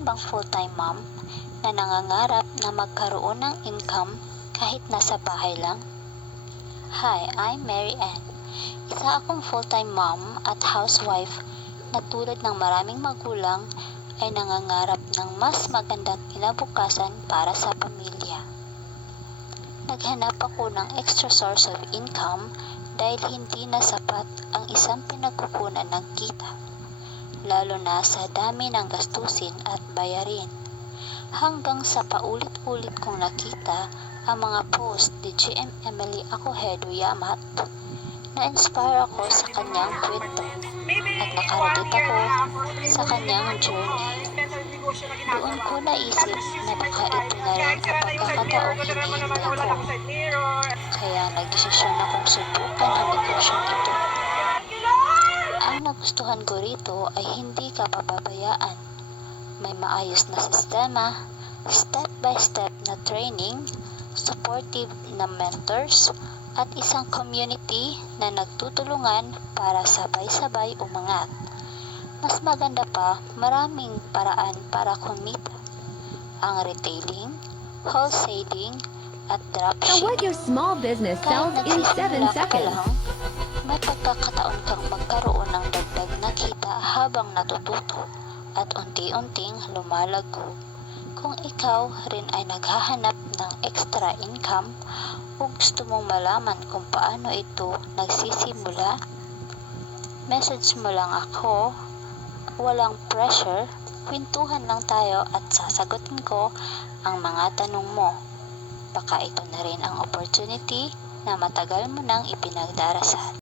rin bang full-time mom na nangangarap na magkaroon ng income kahit nasa bahay lang? Hi, I'm Mary Ann. Isa akong full-time mom at housewife na tulad ng maraming magulang ay nangangarap ng mas magandang kinabukasan para sa pamilya. Naghanap ako ng extra source of income dahil hindi na sapat ang isang pinagkukunan ng kita, lalo na sa dami ng gastusin at bayarin. Hanggang sa paulit-ulit kong nakita ang mga post ni GM Emily Acohedo Yamat, na-inspire ako sa kanyang kwento at nakarelate ako sa kanyang journey. Doon ko naisip na baka ito na rin ang pagkakataong hinihintay ko. Kaya nagdesisyon akong subukan ang negosyong ito. Ang nagustuhan ko rito ay hindi ka papabayaan. May maayos na sistema, step-by-step na training, supportive na mentors, at isang community na nagtutulungan para sabay-sabay umangat. Mas maganda pa, maraming paraan para kumita. Ang retailing, wholesaling, at Now dropshipping. what your small business sells in 7 nagsisimula ka pa seconds. lang, may pagkakataon kang magkaroon ng dagdag na kita habang natututo at unti-unting lumalago. Kung ikaw rin ay naghahanap ng extra income o gusto mong malaman kung paano ito nagsisimula, message mo lang ako. Walang pressure, kwentuhan lang tayo at sasagutin ko ang mga tanong mo. Baka ito na rin ang opportunity na matagal mo nang ipinagdarasal.